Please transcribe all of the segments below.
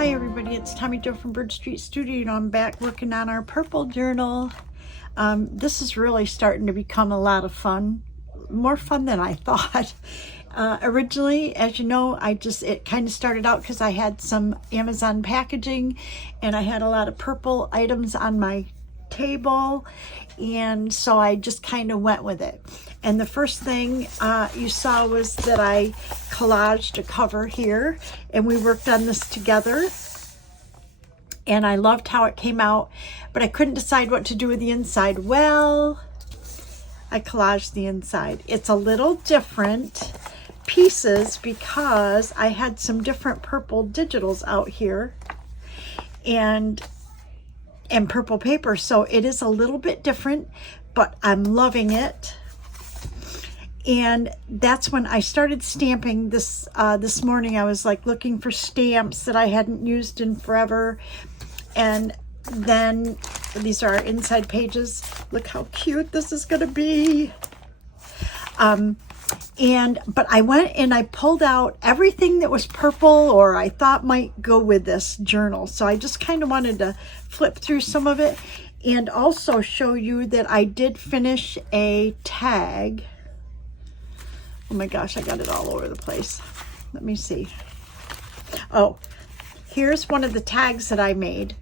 Hi everybody, it's Tommy Jo from Bird Street Studio, and I'm back working on our purple journal. This is really starting to become a lot of fun, more fun than I thought. Originally, as you know, it kind of started out because I had some Amazon packaging and I had a lot of purple items on my table, and so I just kind of went with it. And the first thing you saw was that I collaged a cover here, and we worked on this together, and I loved how it came out, but I couldn't decide what to do with the inside. Well, I collaged the inside. It's a little different pieces because I had some different purple digitals out here and purple paper, so it is a little bit different, but I'm loving it. And that's when I started stamping this this morning. I was like looking for stamps that I hadn't used in forever, and then these are our inside pages. Look how cute this is gonna be. But I went and I pulled out everything that was purple or I thought might go with this journal. So I just kind of wanted to flip through some of it and also show you that I did finish a tag. Oh my gosh, I got it all over the place. Let me see. Oh, here's one of the tags that I made.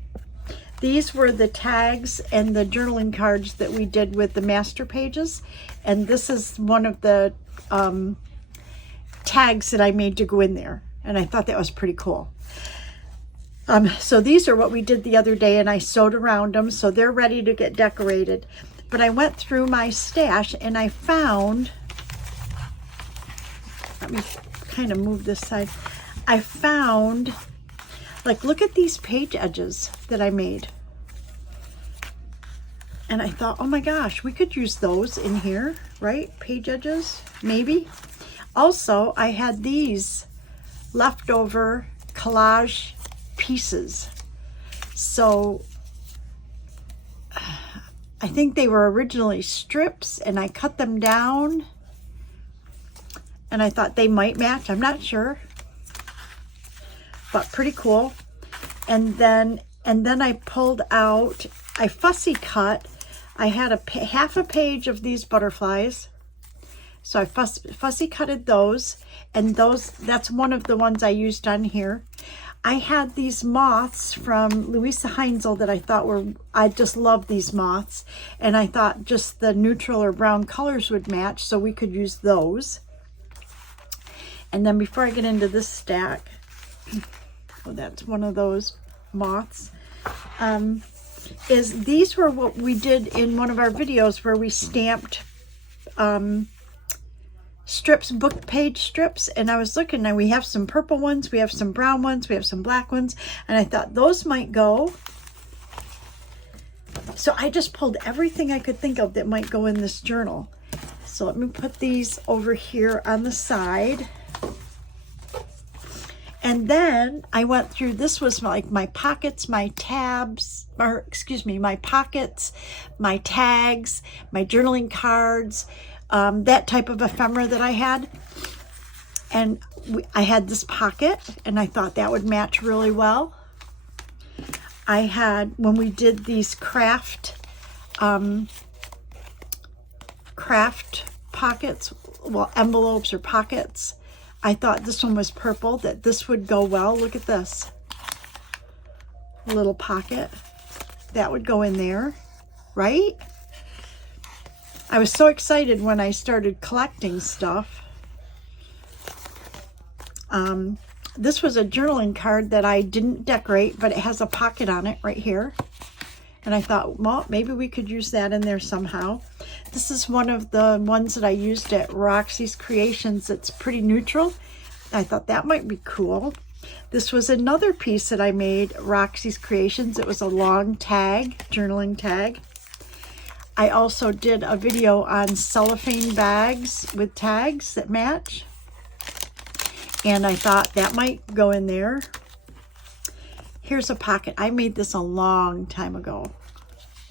These were the tags and the journaling cards that we did with the master pages. And this is one of the tags that I made to go in there. And I thought that was pretty cool. So these are what we did the other day, and I sewed around them, so they're ready to get decorated. But I went through my stash and I found, let me kind of move this side. I found, like, look at these page edges that I made. And I thought, oh my gosh, we could use those in here, right? Page edges, maybe. Also, I had these leftover collage pieces. So I think they were originally strips and I cut them down and I thought they might match. I'm not sure, but pretty cool. And then I pulled out, I fussy cut. I had half a page of these butterflies. So I fussy cutted those, and that's one of the ones I used on here. I had these moths from Louisa Heinzel that I thought I just love these moths. And I thought just the neutral or brown colors would match, so we could use those. And then before I get into this stack, oh, that's one of those moths. These were what we did in one of our videos where we stamped strips, book page strips, and I was looking, and we have some purple ones, we have some brown ones, we have some black ones, and I thought those might go. So I just pulled everything I could think of that might go in this journal. So let me put these over here on the side. And then I went through, this was like my pockets, my tabs, or excuse me, my pockets, my tags, my journaling cards, that type of ephemera that I had. And I had this pocket, and I thought that would match really well. I had, when we did these craft pockets, well, envelopes or pockets, I thought this one was purple, that this would go well. Look at this. A little pocket. That would go in there, right? I was so excited when I started collecting stuff. This was a journaling card that I didn't decorate, but it has a pocket on it right here. And I thought, well, maybe we could use that in there somehow. This is one of the ones that I used at Roxy's Creations. It's pretty neutral. I thought that might be cool. This was another piece that I made at Roxy's Creations. It was a long tag, journaling tag. I also did a video on cellophane bags with tags that match. And I thought that might go in there. Here's a pocket. I made this a long time ago,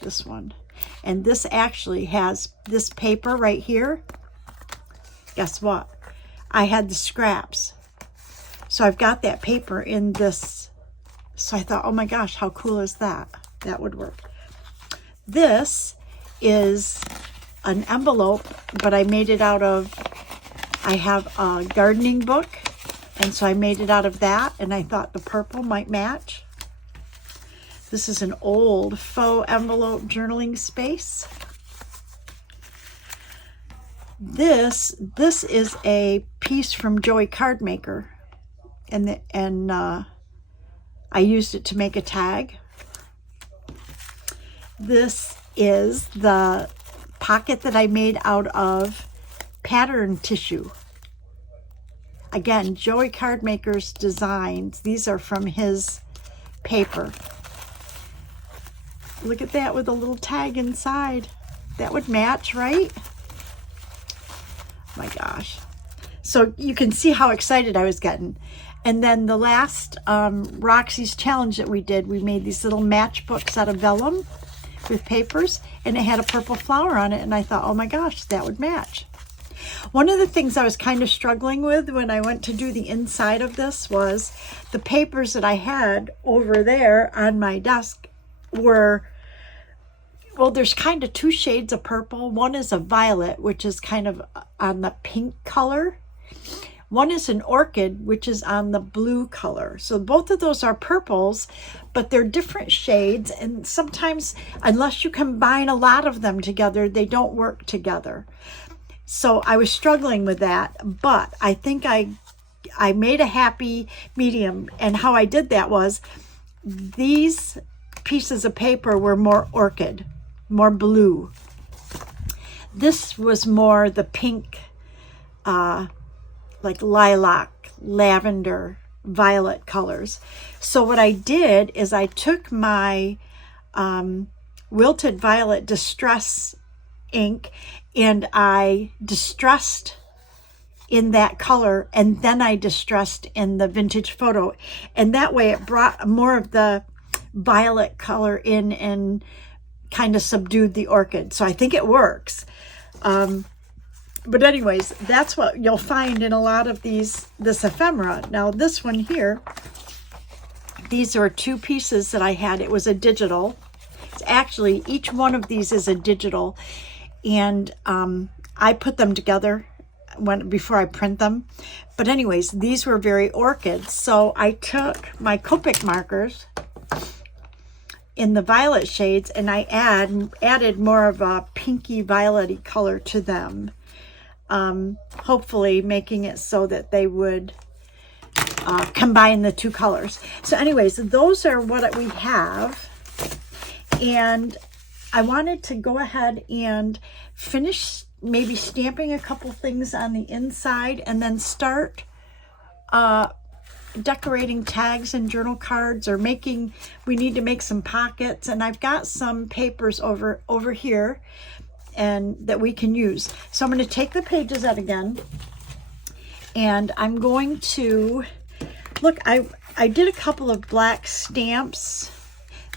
this one. And this actually has this paper right here. Guess what? I had the scraps. So I've got that paper in this So I thought, oh my gosh, how cool is that? That would work. This is an envelope, but I made it out of, I have a gardening book, and so I made it out of that, and I thought the purple might match. This is an old faux envelope journaling space. This is a piece from Joey Cardmaker, and I used it to make a tag. This is the pocket that I made out of pattern tissue. Again, Joey Cardmaker's designs. These are from his paper. Look at that with a little tag inside. That would match, right? My gosh. So you can see how excited I was getting. And then the last Roxy's challenge that we did, we made these little matchbooks out of vellum with papers, and it had a purple flower on it, and I thought, oh my gosh, that would match. One of the things I was kind of struggling with when I went to do the inside of this was the papers that I had over there on my desk were, well, there's kind of two shades of purple. One is a violet, which is kind of on the pink color. One is an orchid, which is on the blue color. So both of those are purples, but they're different shades. And sometimes, unless you combine a lot of them together, they don't work together. So I was struggling with that, but I think I made a happy medium. And how I did that was these pieces of paper were more orchid, more blue. This was more the pink, like lilac, lavender, violet colors. So what I did is I took my Wilted Violet Distress ink and I distressed in that color, and then I distressed in the Vintage Photo. And that way it brought more of the violet color in and kind of subdued the orchid. So I think it works. But anyways, that's what you'll find in a lot of this ephemera. Now this one here, these are two pieces that I had. It was a digital. It's actually, each one of these is a digital. And I put them together before I print them. But anyways, these were very orchid. So I took my Copic markers in the violet shades, and I added more of a pinky violet-y color to them. Hopefully making it so that they would combine the two colors. So anyways, those are what we have. And I wanted to go ahead and finish maybe stamping a couple things on the inside, and then start decorating tags and journal cards, or we need to make some pockets. And I've got some papers over here and that we can use. So I'm going to take the pages out again, and I'm going to look. I did a couple of black stamps.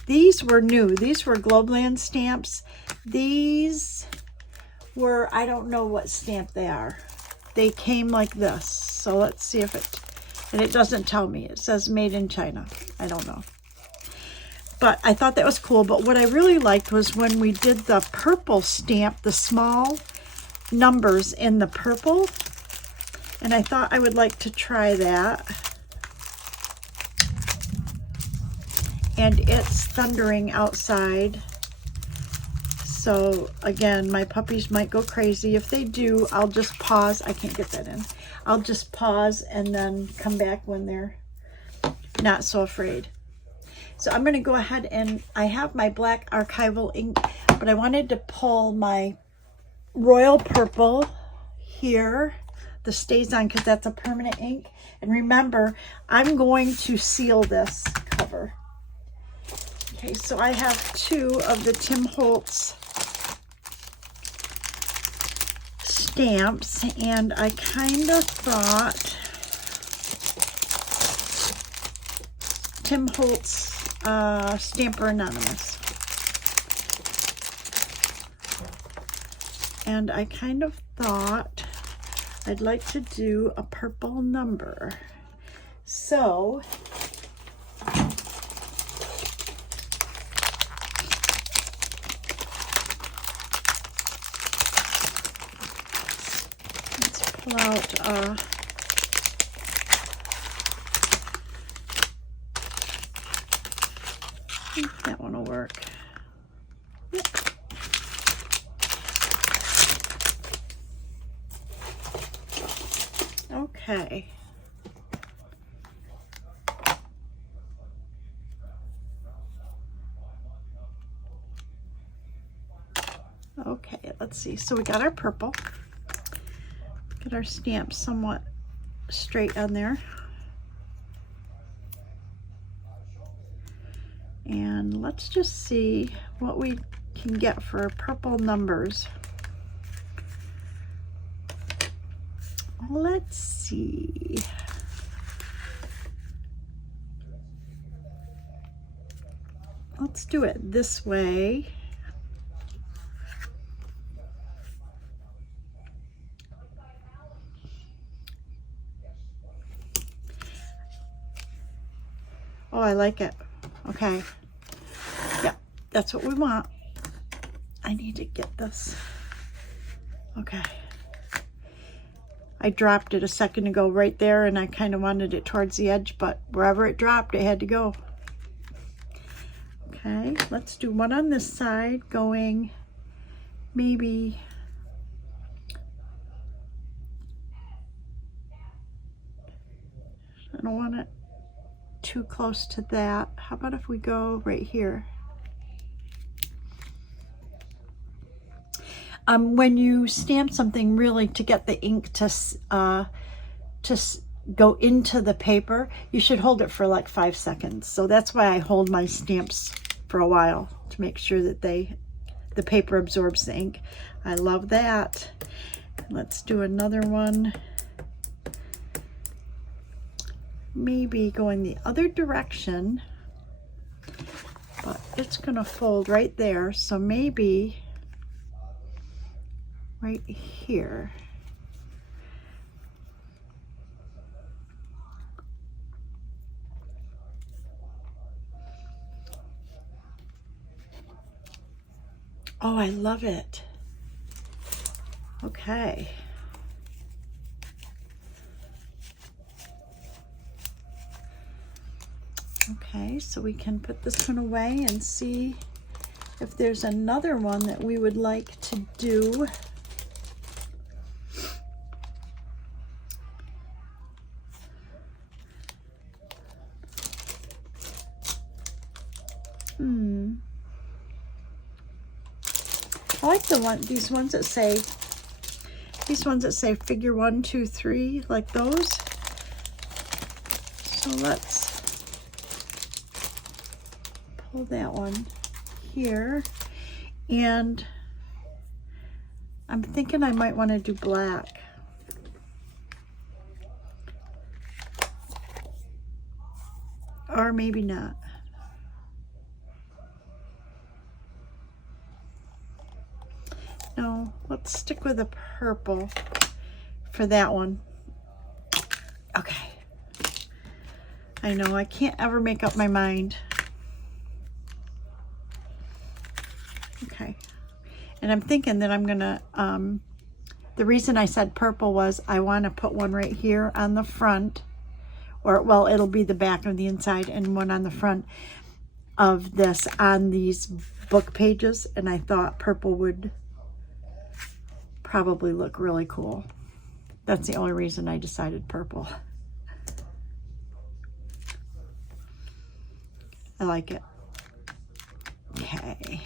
These were new. These were Globeland stamps. These were, I don't know what stamp they are. They came like this. So let's see if and it doesn't tell me. It says made in China. I don't know. But I thought that was cool. But what I really liked was when we did the purple stamp, the small numbers in the purple. And I thought I would like to try that. And it's thundering outside. So again, my puppies might go crazy. If they do, I'll just pause. I can't get that in. I'll just pause and then come back when they're not so afraid. So I'm going to go ahead, and I have my black archival ink, but I wanted to pull my Royal Purple here, the StazOn, because that's a permanent ink. And remember, I'm going to seal this cover. Okay, so I have two of the Tim Holtz stamps, and I kind of thought Tim Holtz Stamper Anonymous. And I kind of thought I'd like to do a purple number. So pull out I think that one will work. Yep. Okay. Okay, let's see. So we got our purple. Get our stamp somewhat straight on there. And let's just see what we can get for purple numbers. Let's see. Let's do it this way. Oh, I like it. Okay. Yep, that's what we want. I need to get this. Okay. I dropped it a second ago right there, and I kind of wanted it towards the edge, but wherever it dropped, it had to go. Okay, let's do one on this side, going maybe I don't want it too close to that. How about if we go right here? When you stamp something, really to get the ink to go into the paper, you should hold it for like 5 seconds. So that's why I hold my stamps for a while, to make sure that the paper absorbs the ink. I love that. Let's do another one. Maybe going the other direction, but it's gonna fold right there. So maybe right here. Oh, I love it. Okay. Okay, so we can put this one away and see if there's another one that we would like to do. I like these ones that say figure 1, 2, 3, like those. So let's pull that one here, and I'm thinking I might want to do black. Or maybe not. No, let's stick with the purple for that one. Okay. I know, I can't ever make up my mind. Okay. And I'm thinking that I'm gonna, the reason I said purple was I want to put one right here on the front, or, well, it'll be the back of the inside, and one on the front of this on these book pages, and I thought purple would probably look really cool. That's the only reason I decided purple. I like it. Okay.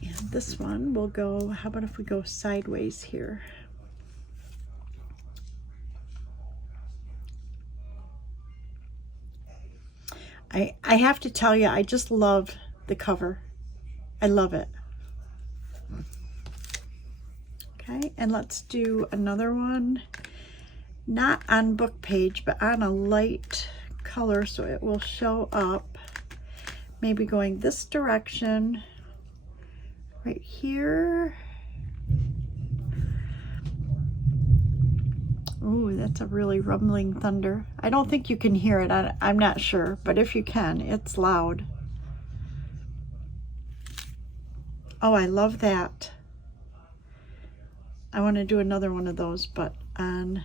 And this one will go, how about if we go sideways here? I have to tell you, I just love the cover. I love it. Okay, and let's do another one, not on book page, but on a light color, so it will show up. Maybe going this direction, right here. Ooh, that's a really rumbling thunder. I don't think you can hear it. I'm not sure, but if you can, it's loud. Oh, I love that. I want to do another one of those, but on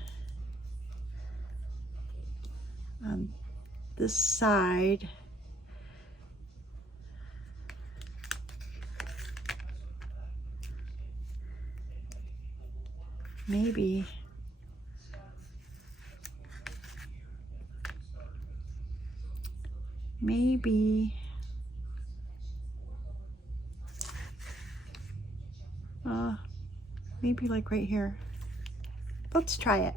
this side, maybe maybe like right here. Let's try it.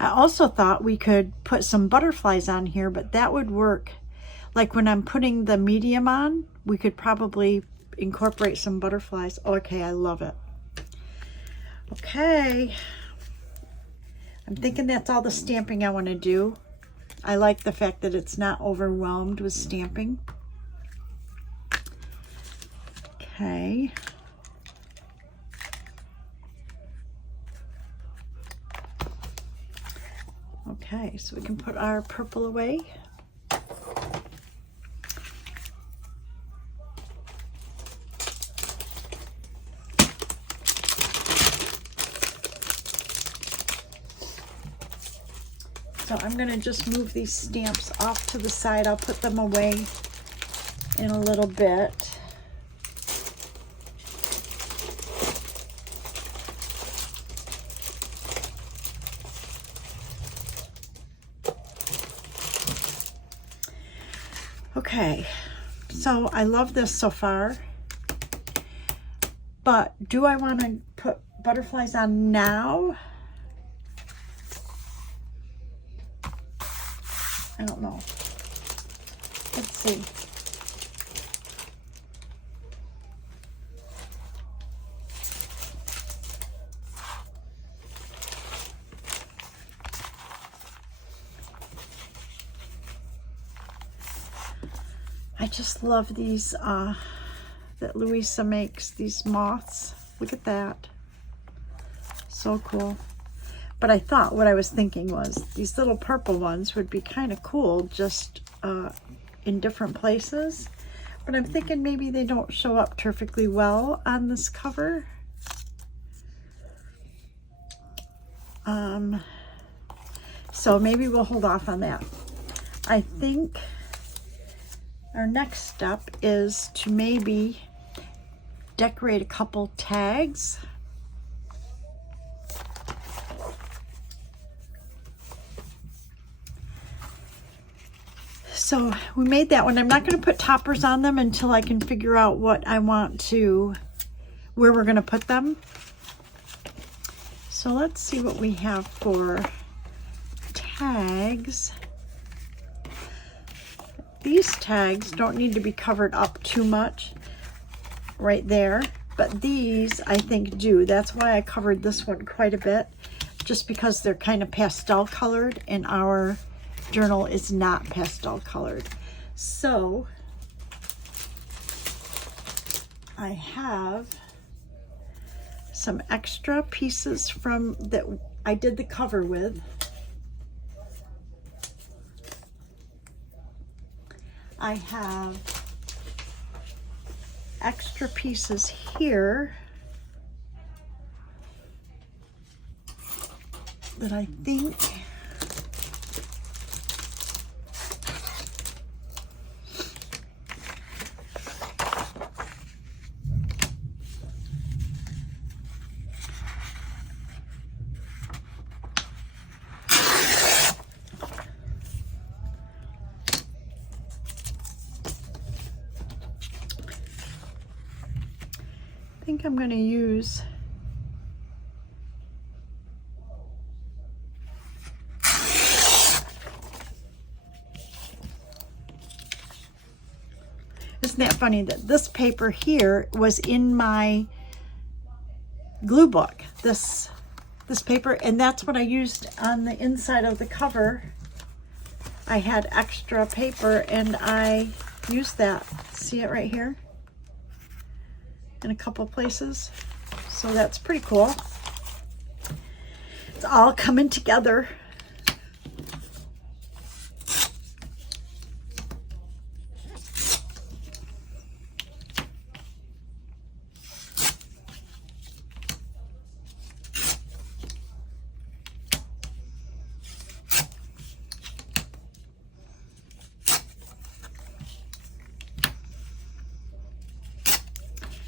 I also thought we could put some butterflies on here, but that would work. Like when I'm putting the medium on, we could probably incorporate some butterflies. Okay, I love it. Okay. I'm thinking that's all the stamping I want to do. I like the fact that it's not overwhelmed with stamping. Okay. Okay, so we can put our purple away. So I'm going to just move these stamps off to the side. I'll put them away in a little bit. Okay, so I love this so far, but do I want to put butterflies on now? I don't know. Let's see. I just love these that Louisa makes, these moths. Look at that. So cool. But I thought what I was thinking was these little purple ones would be kind of cool just in different places. But I'm thinking maybe they don't show up perfectly well on this cover. So maybe we'll hold off on that. I think our next step is to maybe decorate a couple tags. So we made that one. I'm not going to put toppers on them until I can figure out what I want to, where we're going to put them. So let's see what we have for tags. These tags don't need to be covered up too much right there, but these I think do. That's why I covered this one quite a bit, just because they're kind of pastel colored and our journal is not pastel colored. So I have some extra pieces from that I did the cover with. I have extra pieces here that I think I'm going to use Isn't that funny that this paper here was in my glue book, this paper, and that's what I used on the inside of the cover. I had extra paper and I used that. See it right here? In a couple places. So that's pretty cool. It's all coming together.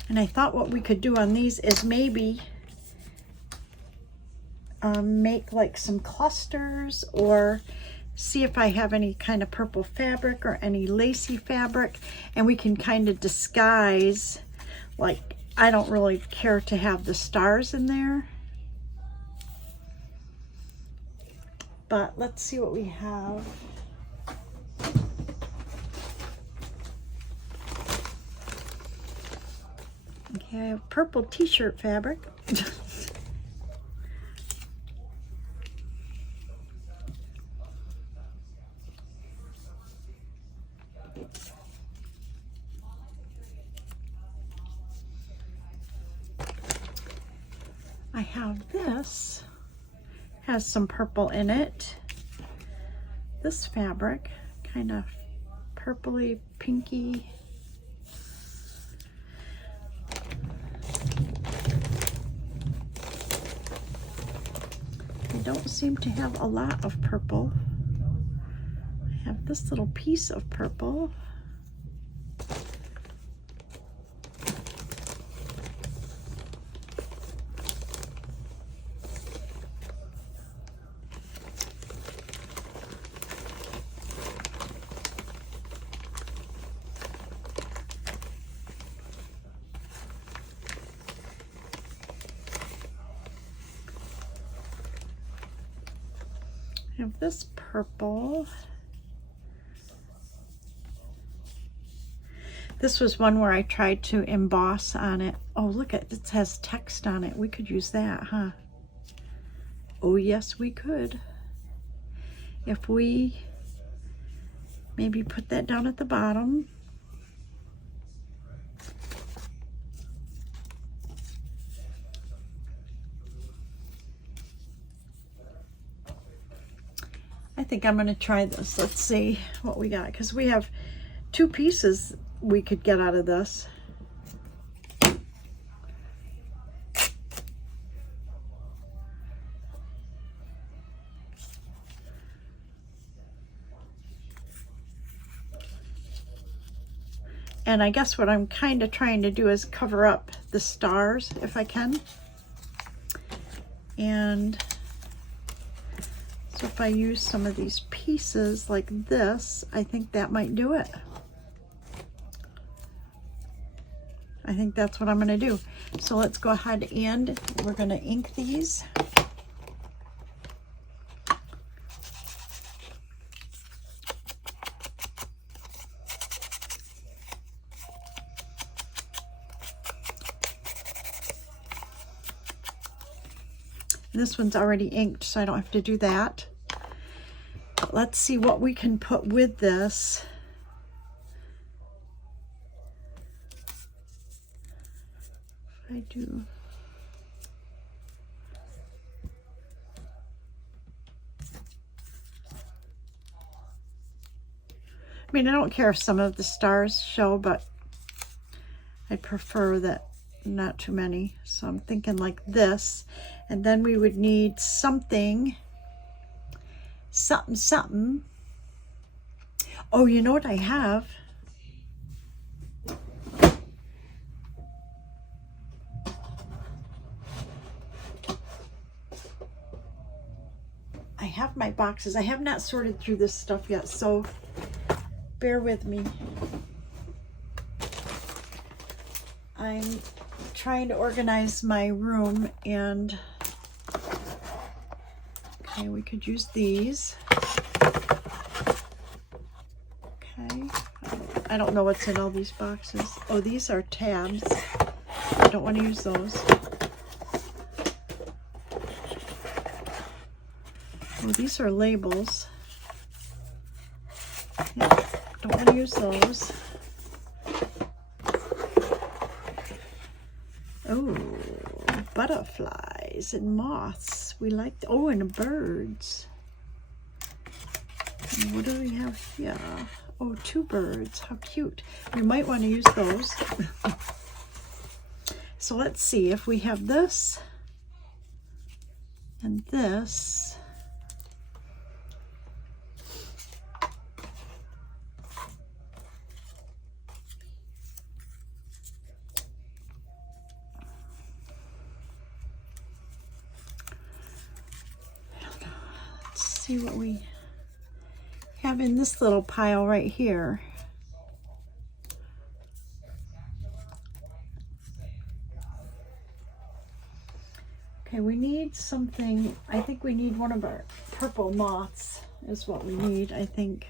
And I thought what we could do on these is maybe make like some clusters, or see if I have any kind of purple fabric or any lacy fabric, and we can kind of disguise, like, I don't really care to have the stars in there, but let's see what we have. Okay, I have purple t-shirt fabric. I have this, has some purple in it. This fabric, kind of purpley, pinky. I don't seem to have a lot of purple. I have this little piece of purple. I have this purple. This was one where I tried to emboss on it. Oh, look, it has text on it. We could use that, huh? Oh, yes, we could. If we maybe put that down at the bottom. I think I'm going to try this. Let's see what we got, because we have 2 pieces we could get out of this. And I guess what I'm kind of trying to do is cover up the stars if I can. And so if I use some of these pieces like this, I think that might do it. I think that's what I'm going to do. So let's go ahead and we're going to ink these. This one's already inked, so I don't have to do that. But let's see what we can put with this. If I do. I mean, I don't care if some of the stars show, but I prefer that not too many. So I'm thinking like this. And then we would need something, something. Oh, you know what I have? I have my boxes. I have not sorted through this stuff yet, so bear with me. I'm trying to organize my room, and okay, we could use these. Okay, I don't know what's in all these boxes. Oh, these are tabs. I don't want to use those. Oh, these are labels. Yeah, don't want to use those. Oh, butterflies and moths. We like, oh, and birds. And what do we have here? Oh, 2 birds. How cute. We might want to use those. So let's see if we have this and this. see what we have in this little pile right here. Okay, we need something. I think we need one of our purple moths is what we need, I think.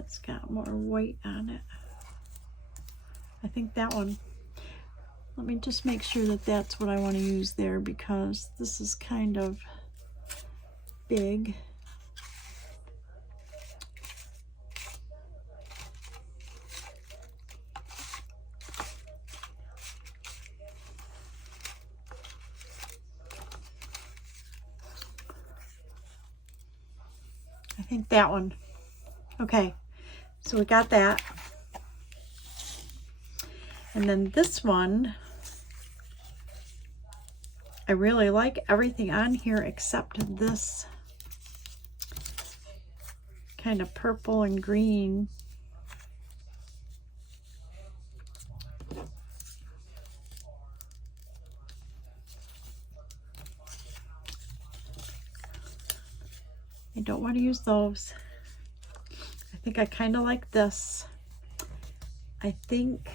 It's got more weight on it. I think that one. Let me just make sure that that's what I want to use there, because this is kind of big. I think that one. Okay, so we got that. And then this one, I really like everything on here except this kind of purple and green. I don't want to use those. I think I kind of like this. I think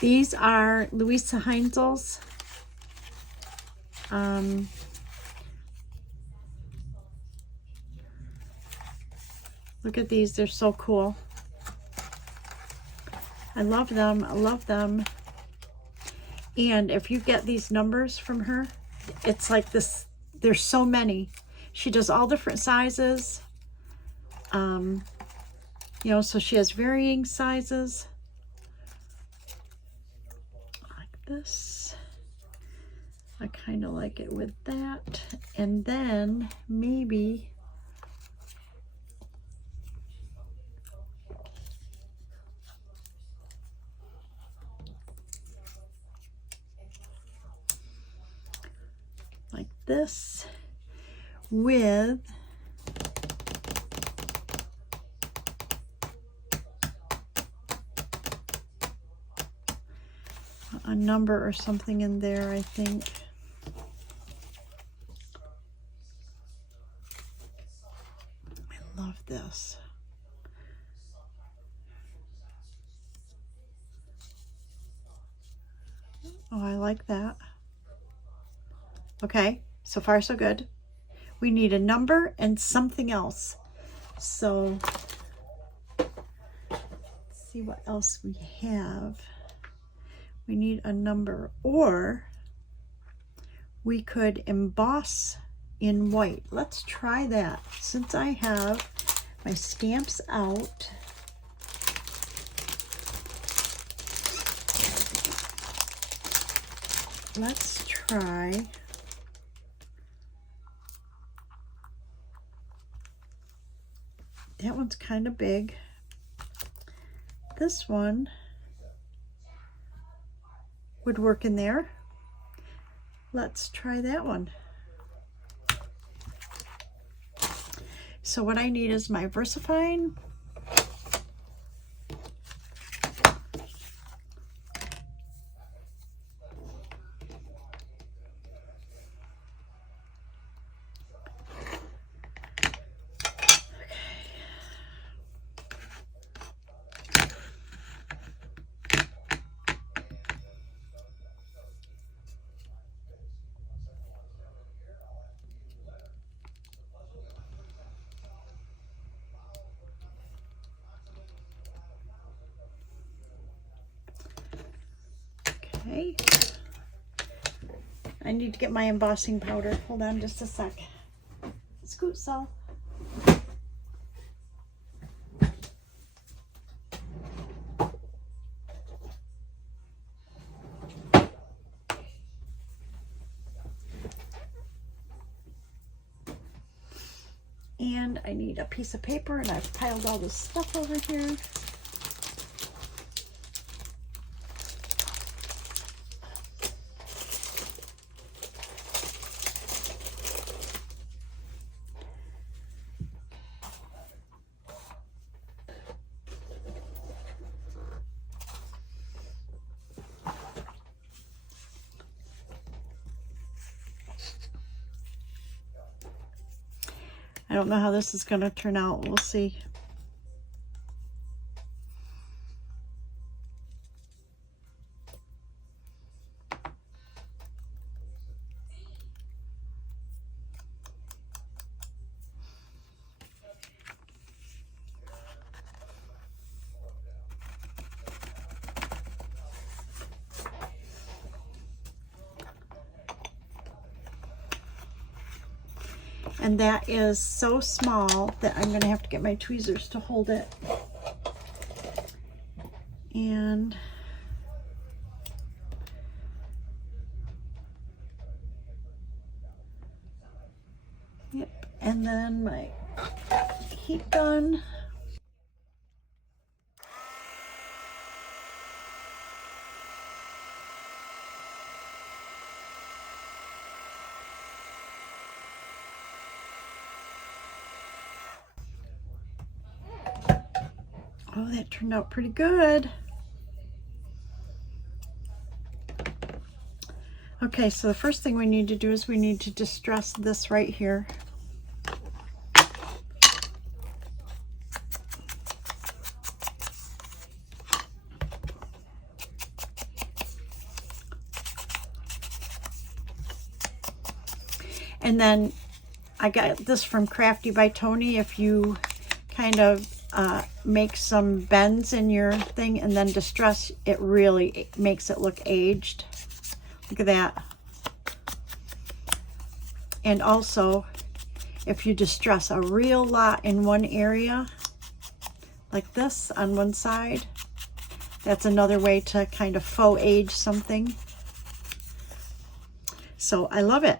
these are Louisa Heinzel's. Look at these, they're so cool. I love them, I love them. And if you get these numbers from her, it's like this, there's so many. She does all different sizes. You know, so she has varying sizes. Like this. I kind of like it with that. And then maybe like this with a number or something in there, I think. I love this. Oh, I like that. Okay, so far so good. We need a number and something else. So let's see what else we have. We need a number, or we could emboss in white. Let's try that. Since I have my stamps out, let's try that one's kind of big. This one would work in there. Let's try that one. So what I need is my VersaFine. Okay. I need to get my embossing powder. Hold on just a sec. Scoot, Sal. And I need a piece of paper, and I've piled all this stuff over here. I don't know how this is going to turn out. We'll see. And that is so small that I'm going to have to get my tweezers to hold it. And yep, and then my heat gun. Oh, that turned out pretty good. Okay, so the first thing we need to do is we need to distress this right here. And then I got this from Crafty by Tony. If you kind of make some bends in your thing and then distress, it really makes it look aged. Look at that. And also, if you distress a real lot in one area, like this on one side, that's another way to kind of faux age something. So I love it.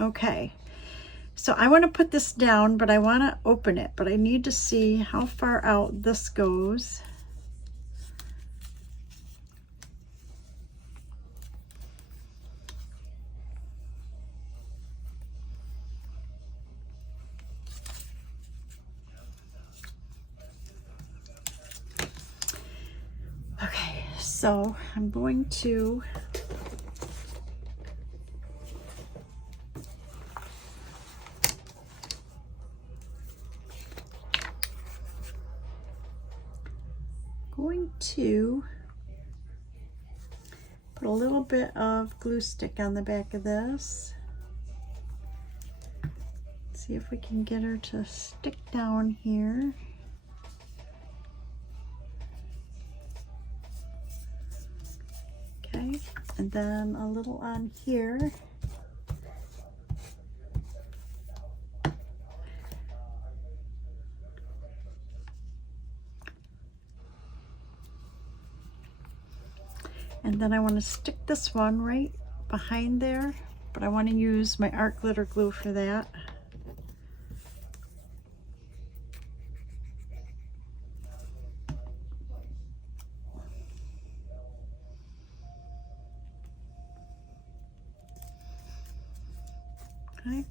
Okay, so I want to put this down, but I want to open it, but I need to see how far out this goes. Okay, so I'm going to put a little bit of glue stick on the back of this. See if we can get her to stick down here. Okay, and then a little on here. And then I want to stick this one right behind there, but I want to use my art glitter glue for that. Okay,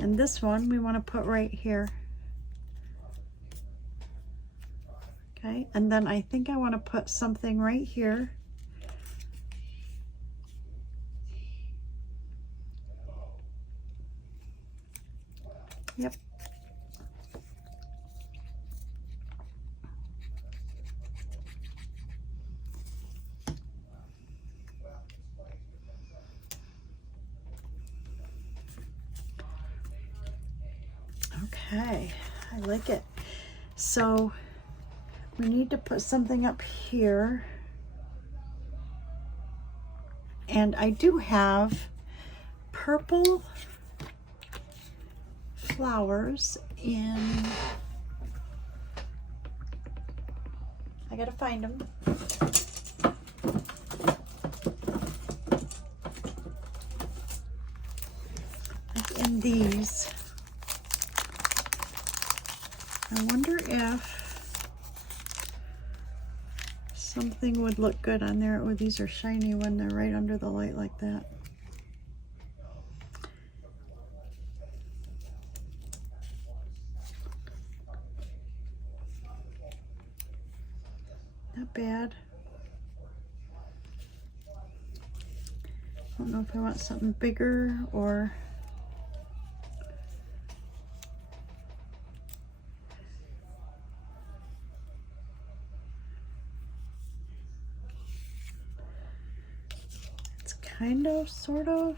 and this one we want to put right here. Okay, and then I think I want to put something right here. Yep. Okay, I like it. So we need to put something up here. And I do have purple flowers in, I gotta find them. these. I wonder if something would look good on there. Oh, these are shiny when they're right under the light like that. Not bad. I don't know if I want something bigger or... It's kind of, sort of.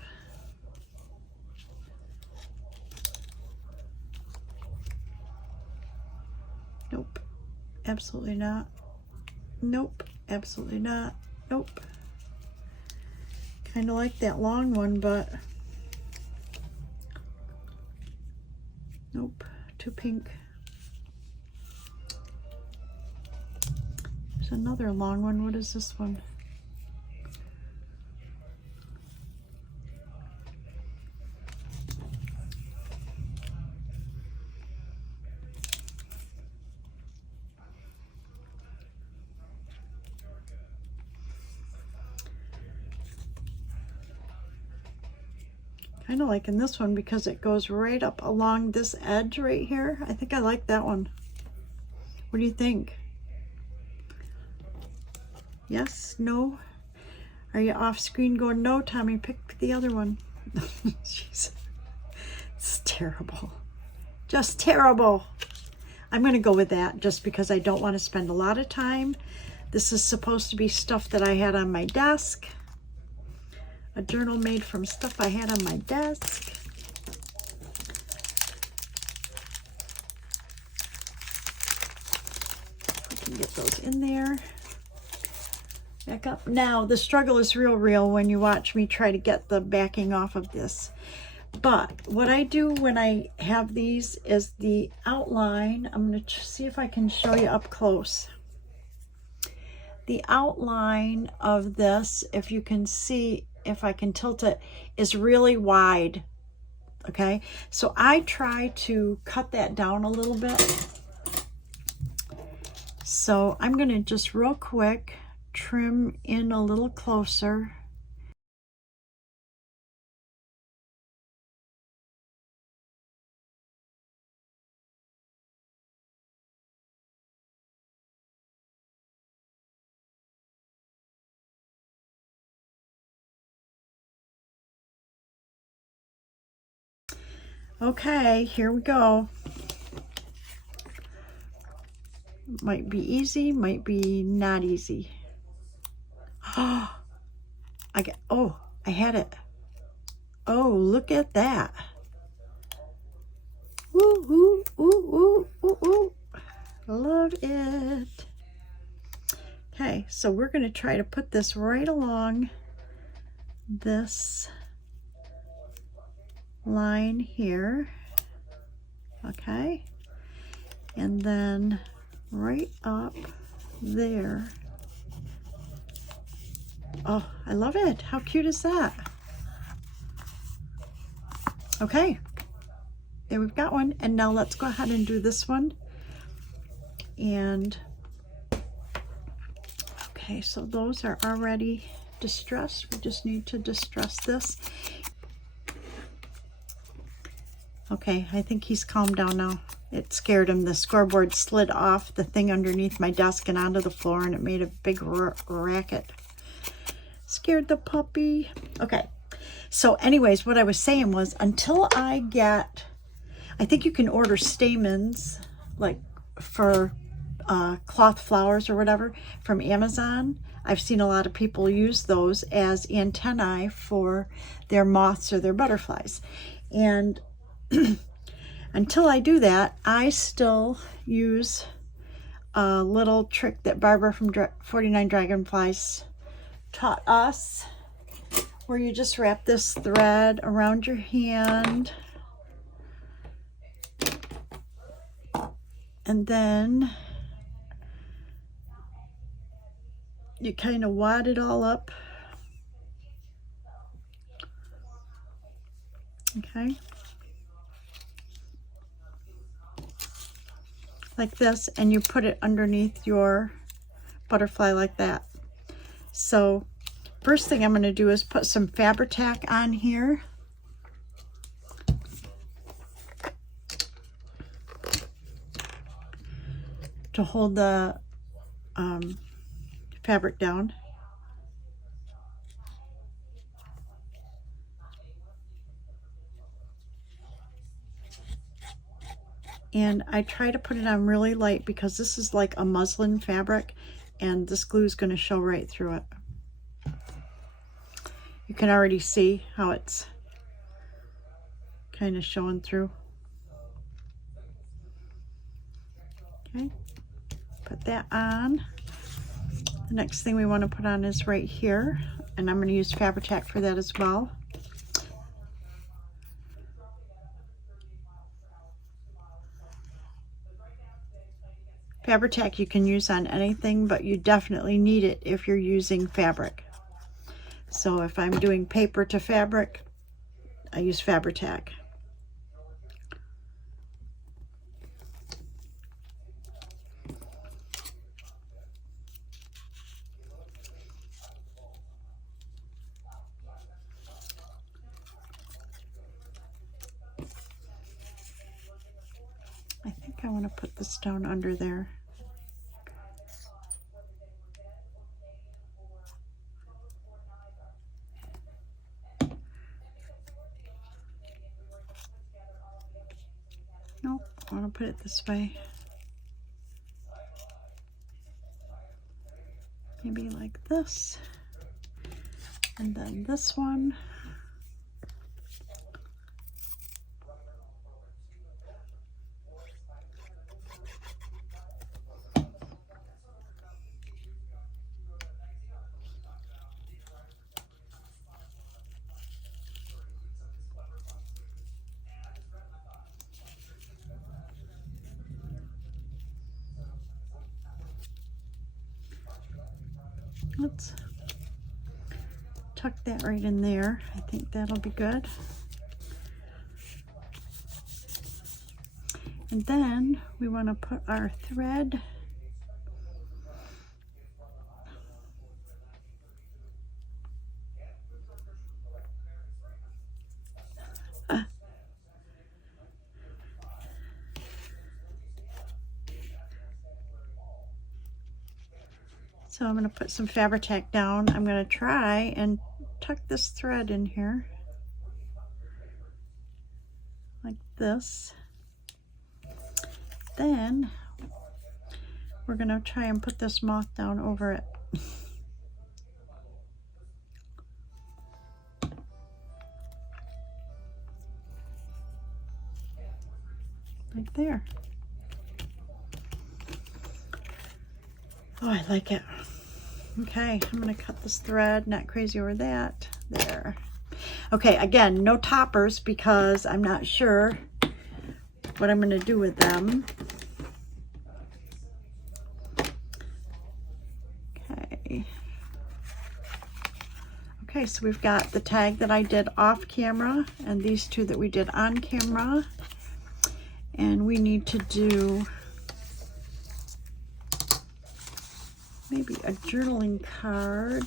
Nope. Absolutely not. Nope. Absolutely not. Nope. Kind of like that long one, but nope, too pink. There's another long one. What is this one? Kind of liking this one because it goes right up along this edge right here. I think I like that one. What do you think? Yes? No? Are you off screen going, no, Tommy, pick the other one? Jeez. It's terrible. Just terrible. I'm going to go with that just because I don't want to spend a lot of time. This is supposed to be stuff that I had on my desk. A journal made from stuff I had on my desk. We can get those in there. Back up. Now, the struggle is real when you watch me try to get the backing off of this. But what I do when I have these is the outline. I'm going to see if I can show you up close. The outline of this, if you can see, if I can tilt it, is really wide. Okay, so I try to cut that down a little bit. So I'm going to just real quick trim in a little closer. Okay, here we go. Might be easy, might be not easy. Oh, I had it. Oh, look at that. Woo, woo, woo, woo, woo, woo. Love it. Okay, so we're going to try to put this right along this line here. Okay, and then right up there. Oh, I love it. How cute is that? Okay, there we've got one. And now let's go ahead and do this one. And okay, so those are already distressed. We just need to distress this. Okay, I think he's calmed down now. It scared him. The scoreboard slid off the thing underneath my desk and onto the floor, and it made a big racket. Scared the puppy. Okay, so anyways, what I was saying was, until I get, I think you can order stamens, like for cloth flowers or whatever, from Amazon. I've seen a lot of people use those as antennae for their moths or their butterflies. And until I do that, I still use a little trick that Barbara from 49 Dragonflies taught us, where you just wrap this thread around your hand, and then you kind of wad it all up. Okay. like this, and you put it underneath your butterfly like that. So first thing I'm going to do is put some Fabri-Tac on here. To hold the fabric down. And I try to put it on really light because this is like a muslin fabric and this glue is going to show right through it. You can already see how it's kind of showing through. Okay, put that on. The next thing we want to put on is right here, and I'm going to use Fabri-Tac for that as well. Fabri-Tac you can use on anything, but you definitely need it if you're using fabric. So if I'm doing paper to fabric, I use Fabri-Tac. I think I want to put this down under there. Nope, I want to put it this way. Maybe like this. And then this one. Let's tuck that right in there. I think that'll be good. And then we want to put our thread so I'm going to put some Fabri-Tac down. I'm going to try and tuck this thread in here like this. Then we're going to try and put this moth down over it. Like there. Oh, I like it. Okay, I'm going to cut this thread, not crazy over that. There. Okay, again, no toppers because I'm not sure what I'm going to do with them. Okay. Okay, so we've got the tag that I did off camera and these two that we did on camera. And we need to do maybe a journaling card.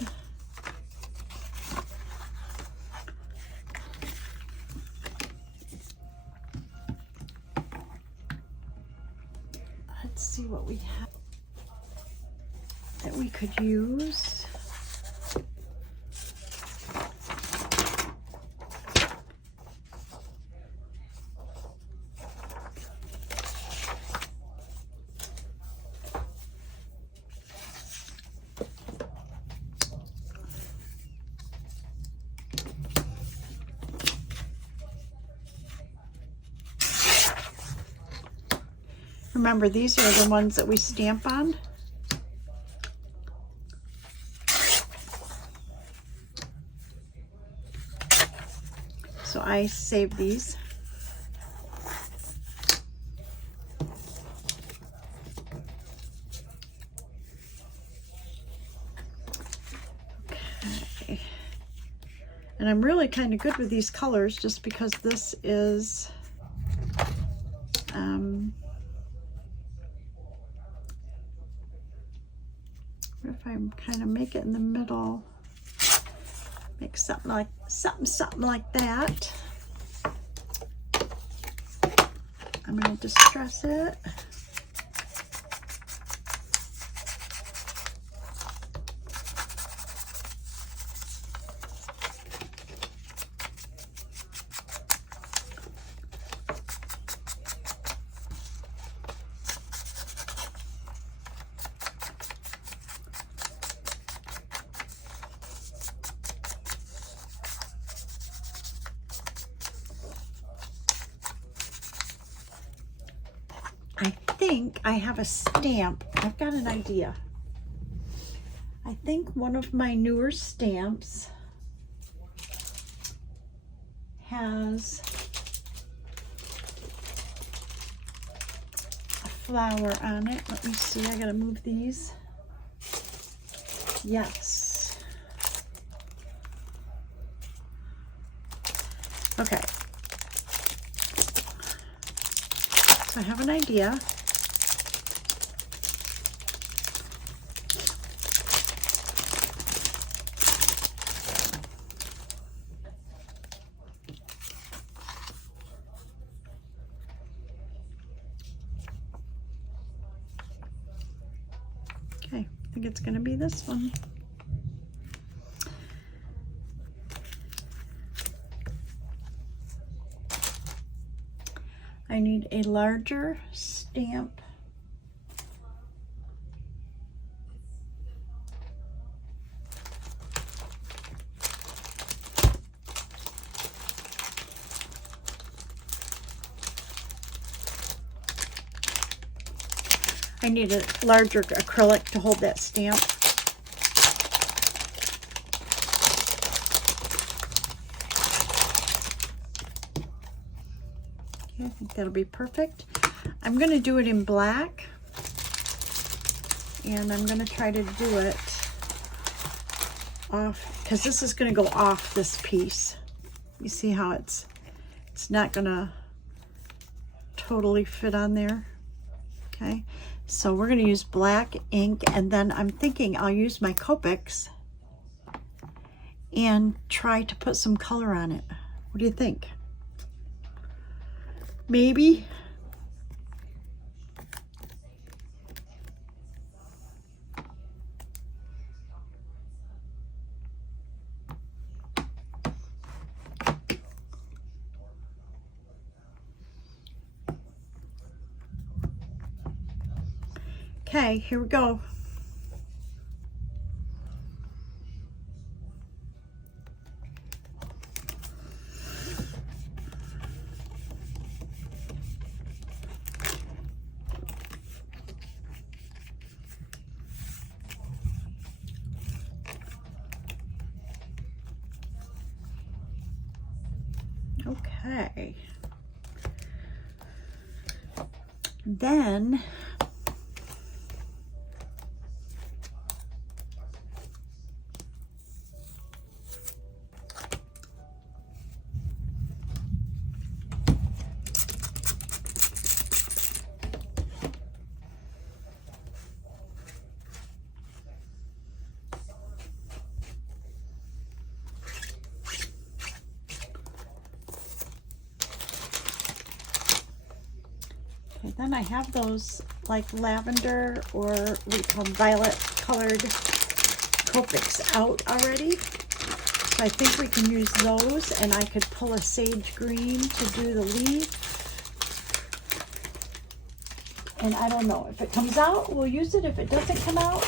Let's see what we have that we could use. Remember, these are the ones that we stamp on. So I save these. Okay. And I'm really kind of good with these colors just because this is I kind of make it in the middle. Make something like that. I'm going to distress it. I think I have a stamp. I've got an idea. I think one of my newer stamps has a flower on it. Let me see, I gotta move these. Yes. Okay. So I have an idea. Okay, I think it's going to be this one. I need a larger stamp. I need a larger acrylic to hold that stamp. Okay, I think that'll be perfect. I'm going to do it in black, and I'm going to try to do it off, because this is going to go off this piece. You see how it's not going to totally fit on there. Okay, so we're going to use black ink, and then I'm thinking I'll use my Copics and try to put some color on it. What do you think? Maybe? Okay, here we go. Okay. Then I have those like lavender or what do you call them, violet colored Copics out already. So I think we can use those, and I could pull a sage green to do the leaf. And I don't know, if it comes out, we'll use it. If it doesn't come out,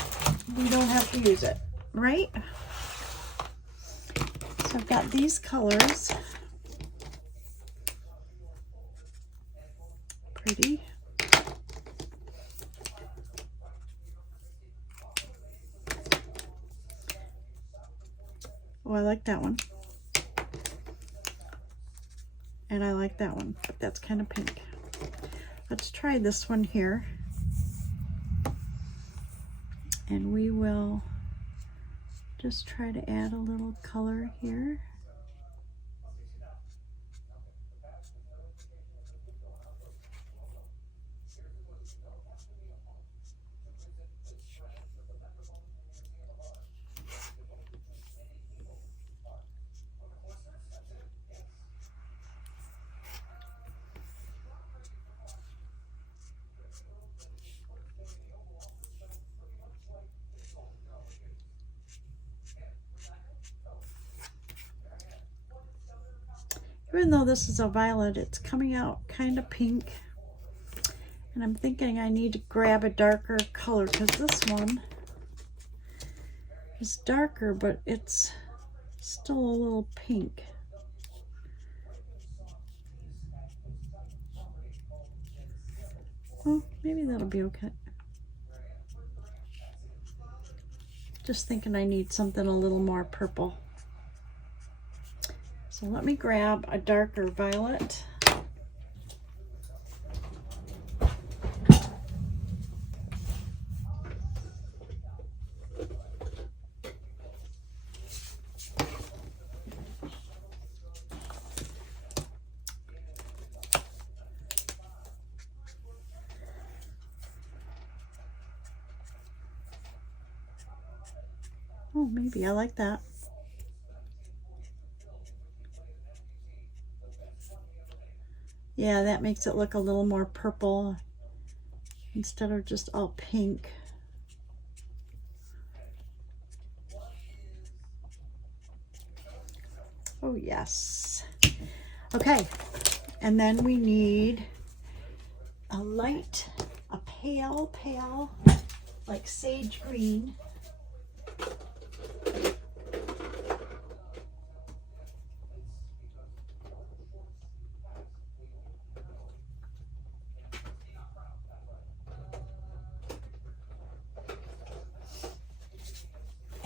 we don't have to use it, right? So I've got these colors. Pretty. Oh, I like that one. And I like that one, but that's kind of pink. Let's try this one here. And we will just try to add a little color here. Even though this is a violet, it's coming out kind of pink. And I'm thinking I need to grab a darker color because this one is darker, but it's still a little pink. Well, maybe that'll be okay. Just thinking I need something a little more purple. So let me grab a darker violet. Oh, maybe I like that. Yeah, that makes it look a little more purple instead of just all pink. Oh, yes. Okay, and then we need a light, a pale, like sage green.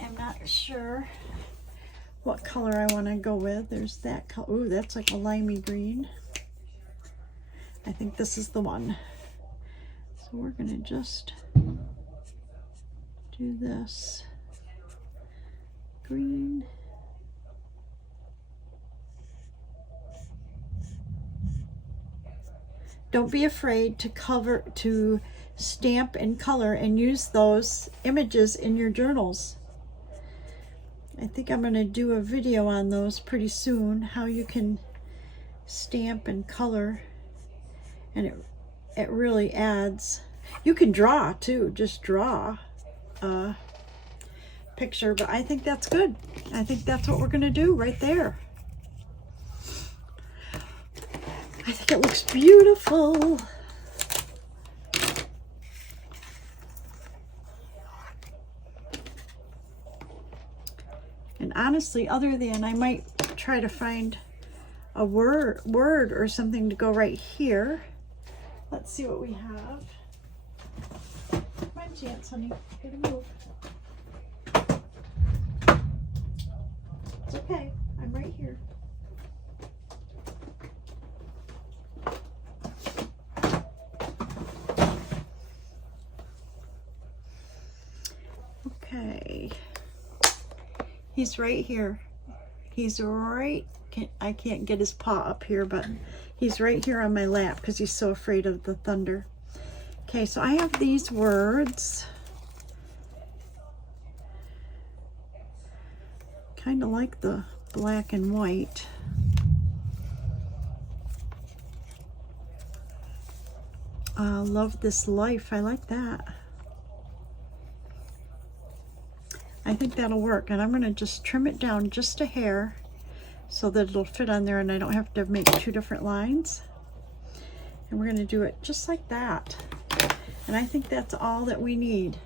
I'm not sure what color I want to go with. There's that color. Ooh, that's like a limey green. I think this is the one. So we're going to just do this green. Don't be afraid to stamp and color and use those images in your journals. I think I'm going to do a video on those pretty soon, how you can stamp and color, and it really adds. You can draw too, just draw a picture, but I think that's good. I think that's what we're going to do right there. I think it looks beautiful. And honestly, other than I might try to find a word or something to go right here. Let's see what we have. Come on, Chance, honey. Gotta move. It's okay. I'm right here. Okay. He's right here. He's right. I can't get his paw up here, but he's right here on my lap because he's so afraid of the thunder. Okay, so I have these words. Kind of like the black and white. Love this life. I like that. I think that'll work, and I'm going to just trim it down just a hair so that it'll fit on there and I don't have to make two different lines. And we're going to do it just like that. And I think that's all that we need.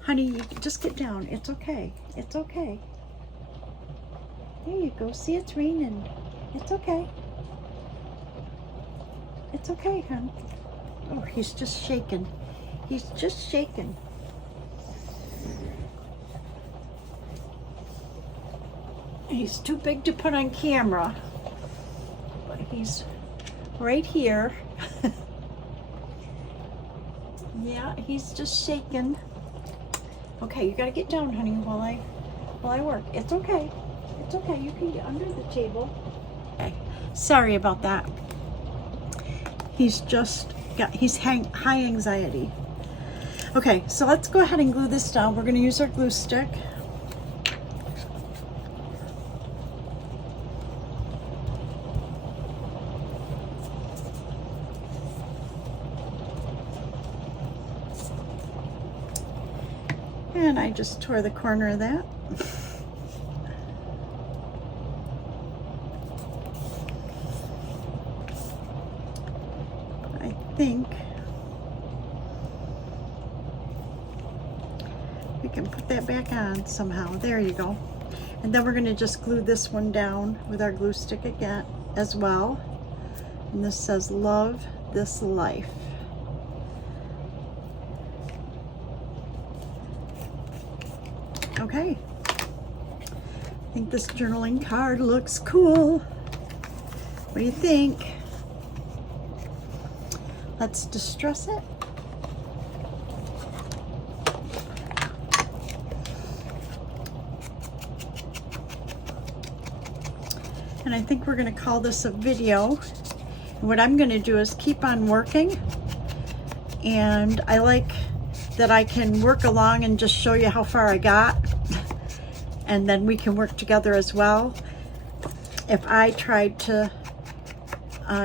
Honey, you can just get down. It's okay. It's okay. There you go. See, it's raining. It's okay. It's okay, hon. Oh, he's just shaking. He's just shaking. He's too big to put on camera, but he's right here. Yeah, he's just shaking. Okay, you gotta get down, honey, while I work. It's okay. It's okay. You can get under the table. Okay. Sorry about that. He's high anxiety. Okay, so let's go ahead and glue this down. We're gonna use our glue stick. And I just tore the corner of that. think we can put that back on somehow. There you go. And then we're going to just glue this one down with our glue stick again as well. And this says, "Love This Life." Okay. I think this journaling card looks cool. What do you think? Let's distress it. And I think we're going to call this a video. And what I'm going to do is keep on working. And I like that I can work along and just show you how far I got. And then we can work together as well. If I tried to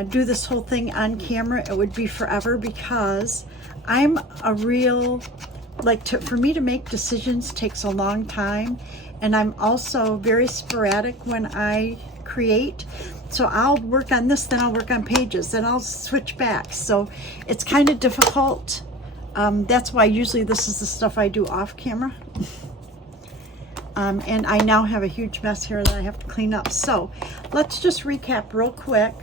do this whole thing on camera, it would be forever, because I'm a real, for me to make decisions takes a long time, and I'm also very sporadic when I create. So I'll work on this, then I'll work on pages, then I'll switch back. So it's kind of difficult. That's why usually this is the stuff I do off camera. And I now have a huge mess here that I have to clean up. So let's just recap real quick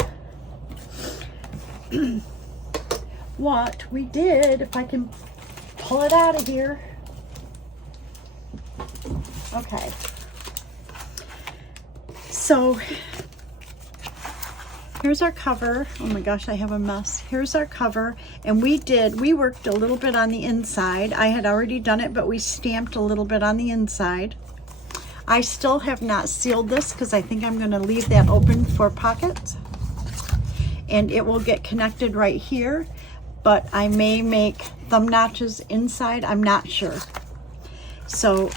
what we did, if I can pull it out of here. Okay. So here's our cover. Oh my gosh, I have a mess. Here's our cover. And we worked a little bit on the inside. I had already done it, but we stamped a little bit on the inside. I still have not sealed this because I think I'm going to leave that open for pockets. And it will get connected right here, but I may make thumb notches inside. I'm not sure. So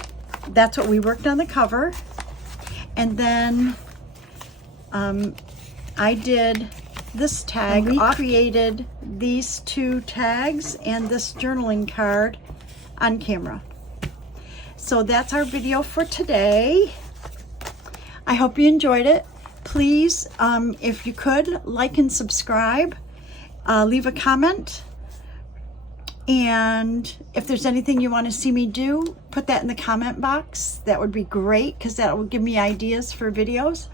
that's what we worked on the cover. And then I did this tag. We created these two tags and this journaling card on camera. So that's our video for today. I hope you enjoyed it. Please, if you could, like and subscribe, leave a comment, and if there's anything you want to see me do, put that in the comment box. That would be great, because that will give me ideas for videos.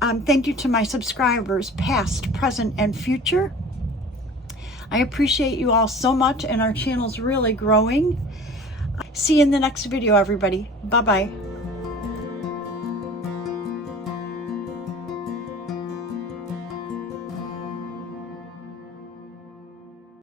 Thank you to my subscribers, past, present, and future. I appreciate you all so much, and our channel's really growing. See you in the next video, everybody. Bye-bye.